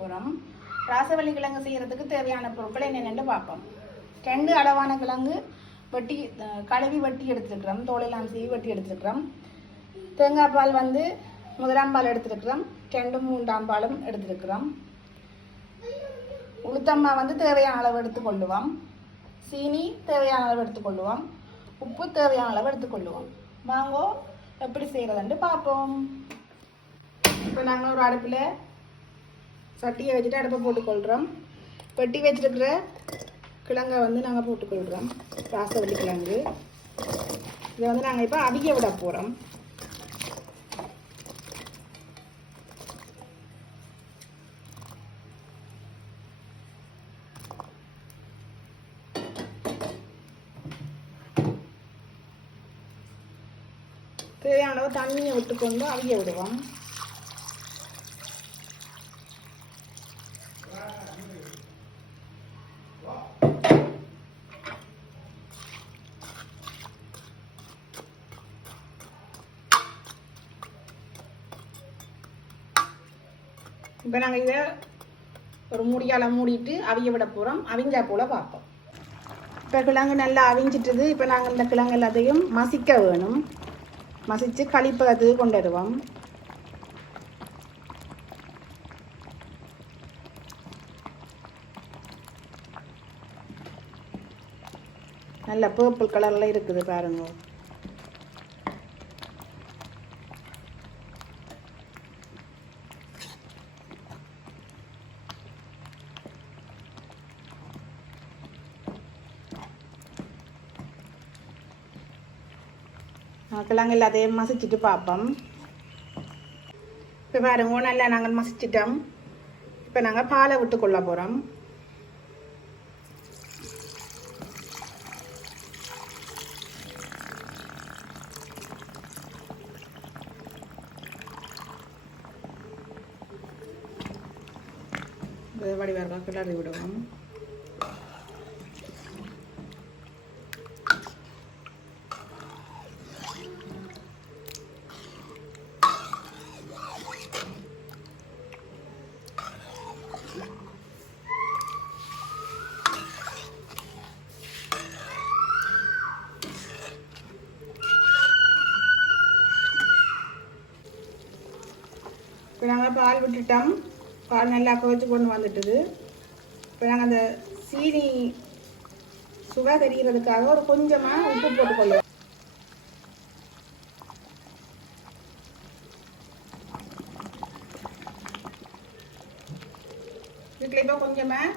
போகிறோம். ராசவள்ளி கிழங்கு செய்கிறதுக்கு தேவையான பொருட்கள் என்னென்னு பார்ப்போம். 2 அளவான கிழங்கு வெட்டி கழுவி வெட்டி எடுத்துருக்கிறோம். தோலெல்லாம் சீவி வெட்டி எடுத்துருக்கிறோம். தேங்காய் பால் வந்து 1ஆம் பால் எடுத்துருக்கிறோம். 2 3ஆம் பாலும் எடுத்துருக்கிறோம். உளுத்தம்மா வந்து தேவையான அளவு எடுத்துக்கொள்ளுவோம். சீனி தேவையான அளவு எடுத்துக்கொள்ளுவோம். உப்பு தேவையான அளவு எடுத்துக்கொள்ளுவோம். வாங்கோ எப்படி செய்கிறதுன்னு பார்ப்போம். இப்போ நாங்கள் ஒரு அடுப்பில் சட்டியை வச்சுட்டு அடுப்பை போட்டுக்கொள்கிறோம். வெட்டி வச்சுருக்கிற கிழங்கை வந்து நாங்கள் போட்டுக்கொள்கிறோம். ராசவள்ளி கிழங்கு இதை வந்து நாங்கள் இப்போ அவிய விட போகிறோம். தேவையான அளவு தண்ணியை விட்டுக்கொண்டு அவிய விடுவோம். இப்போ நாங்கள் இதை ஒரு மூடியால் மூடிட்டு அவிய விட போகிறோம். அவிஞ்சா போல் பார்ப்போம். இப்போ கிழங்கு நல்லா அவிஞ்சிட்டுது. இப்போ நாங்கள் இந்த கிழங்கு எல்லாத்தையும் மசிக்க வேணும். மசித்து களிப்பகத்துக்கு கொண்டு வருவோம். நல்ல பர்பிள் கலரில் இருக்குது பாருங்க. கிழங்கு எல்லாத்தையும் மசிச்சுட்டு பார்ப்போம். இப்போ பாருங்க நல்லா நாங்கள் மசிச்சிட்டோம். இப்போ நாங்கள் பாலை விட்டு கொள்ள போகிறோம். வடிவாக கிளறி விடுவோம். இப்போ நாங்கள் பால் விட்டுட்டோம். பால் நல்லா கொதிச்சு கொண்டு வந்துட்டுது. இப்போ நாங்கள் அந்த சீனி சுவை தெரிகிறதுக்காக ஒரு கொஞ்சமாக உப்பு போட்டுக்கொள்ளுவோம். வீட்டில் இப்போ கொஞ்சமாக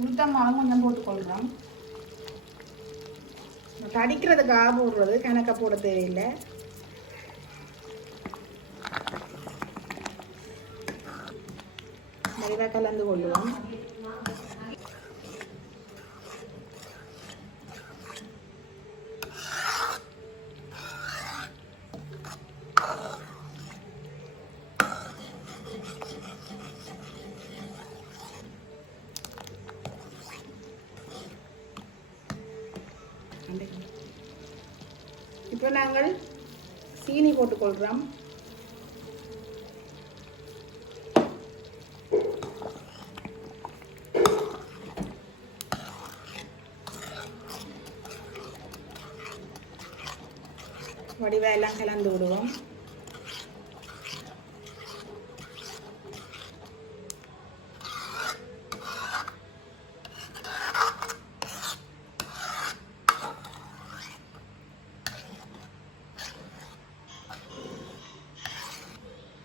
உளுத்தம்மாவும் கொஞ்சம் போட்டுக்கொள்கிறோம். தடிக்கிறதுக்காக போடுறது, கணக்கை போட தேவையில்லை. நிறைய கலந்து கொள்ளுவோம். இப்போ நாங்கள் சீனி போட்டுக்கொள்கிறோம். வடிவாக எல்லாம் கலந்து விடுவோம்.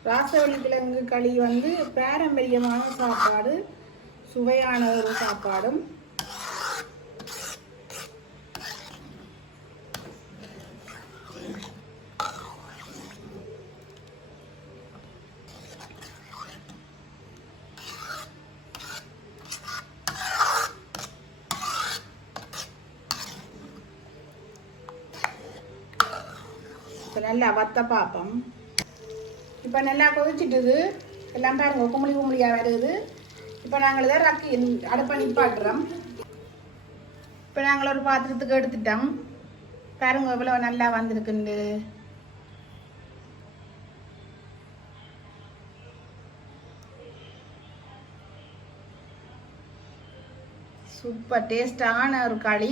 ராசவள்ளி கிழங்கு களி வந்து பாரம்பரியமான சாப்பாடு, சுவையான ஒரு சாப்பாடும். இப்போ நல்லா வத்த பார்ப்போம். இப்போ நல்லா கொதிச்சிட்டுது. எல்லாம் பாருங்க கும்பலி கும்பலியாக வருது. இப்போ நாங்கள் இதை ரக்கி அடுப்பை நிப்பாட்டுறோம். இப்போ நாங்கள் ஒரு பாத்திரத்துக்கு எடுத்துட்டோம். பாருங்க எவ்வளோ நல்லா வந்திருக்குண்டு. சூப்பர் டேஸ்டான ஒரு களி.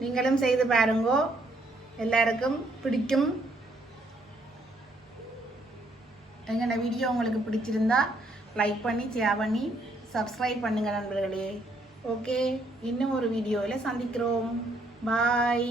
நீங்களும் செய்து பாருங்கோ, எல்லாருக்கும் பிடிக்கும். எங்களோட வீடியோ உங்களுக்கு பிடிச்சிருந்தா லைக் பண்ணி ஷேர் பண்ணி சப்ஸ்கிரைப் பண்ணுங்க நண்பர்களே. ஓகே, இன்னும் ஒரு வீடியோவில் சந்திக்கிறோம். பாய்.